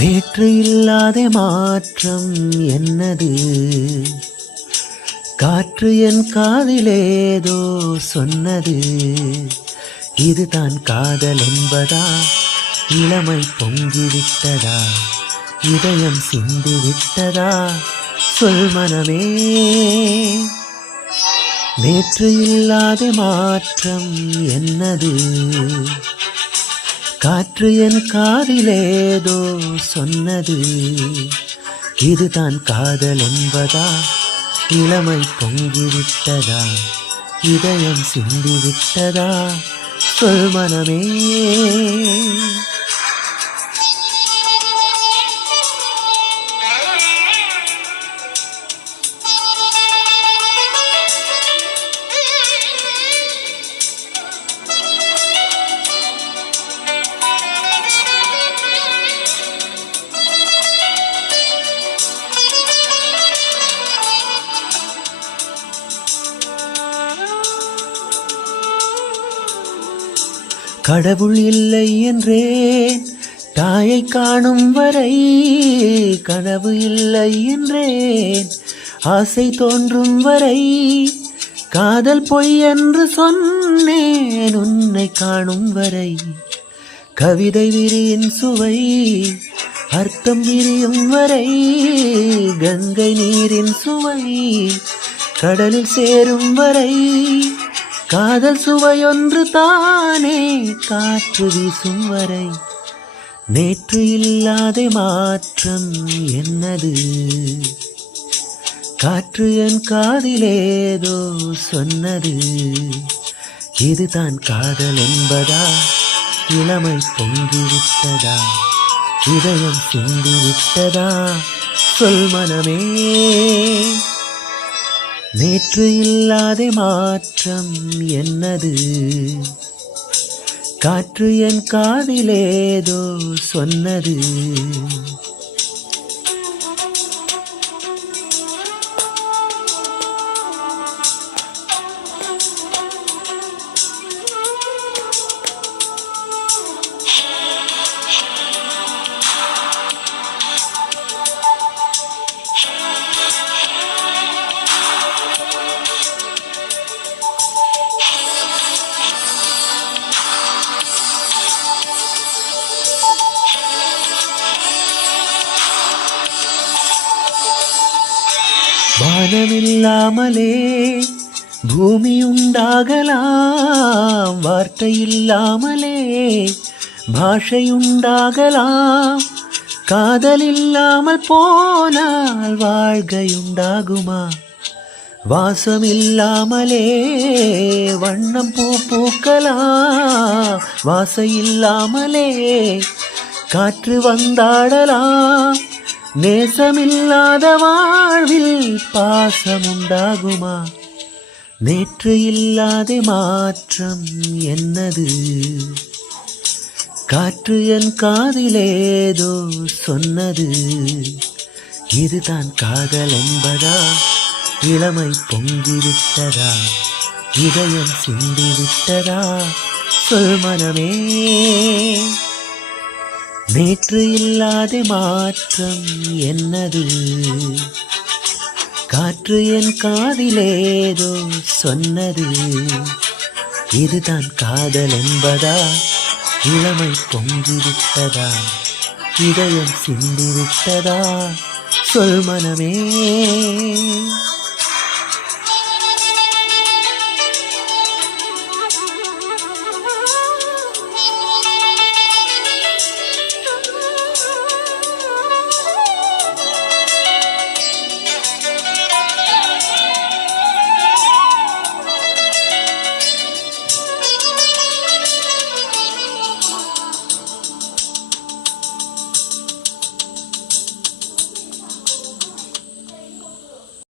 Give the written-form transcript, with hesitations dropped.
நேற்று இல்லாத மாற்றம் என்னது? காற்று என் காதிலேதோ சொன்னது. இதுதான் காதல் என்பதா? இளமை பொங்கிவிட்டதா? இதயம் சிந்திவிட்டதா? சொல் மனமே. நேற்று இல்லாத மாற்றம் என்னது? காற்று என் காதிலேதோ சொன்னது. இதுதான் காதல் என்பதா? இளமை பொங்கிவிட்டதா? இதயம் சிந்திவிட்டதா? சொல் மனமே. கடவுள் இல்லை என்றேன் தாயை காணும் வரை, கனவு இல்லை என்றேன் ஆசை தோன்றும் வரை, காதல் பொய் என்று சொன்னேன் உன்னை காணும் வரை. கவிதை விரியின் சுவை அர்த்தம் விரியும் வரை, கங்கை நீரின் சுவை கடலில் சேரும் வரை, காதல் சுவையொன்று தானே காற்று வீசும் வரை. நேற்று இல்லாத மாற்றம் என்னது? காற்று என் காதிலேதோ சொன்னது. இதுதான் காதல் என்பதா? இளமை பொங்கிவிட்டதா? இதயம் சிந்திவிட்டதா? சொல் மனமே. நேற்று இல்லாத மாற்றம் என்னது? காற்று என் காதிலேதோ சொன்னது. வானமில்லாமலே பூமி உண்டாகலாம், வார்த்தை இல்லாமலே பாஷை உண்டாகலாம், காதல் இல்லாமல் போனால் வாழ்க்கையுண்டாகுமா? வாசம் இல்லாமலே வண்ணம் பூ பூக்கலாம், வாசை இல்லாமலே காற்று வந்தாடலாம், நேசமில்லாத வாழ்வில் பாசம் உண்டாகுமா? நேற்று இல்லாத மாற்றம் என்னது? காற்று என் காதிலேதோ சொன்னது. இதுதான் காதல் என்பதா? இளமை பொங்கிவிட்டதா? இதயம் சிந்திவிட்டதா? சொல் மனமே. நேற்று இல்லாத மாற்றம் என்னது? காற்று என் காதிலேதோ சொன்னது. இதுதான் காதல் என்பதா? இளமை பொங்கிவிட்டதா? இதயம் சிந்திவிட்டதா? சொல் மனமே.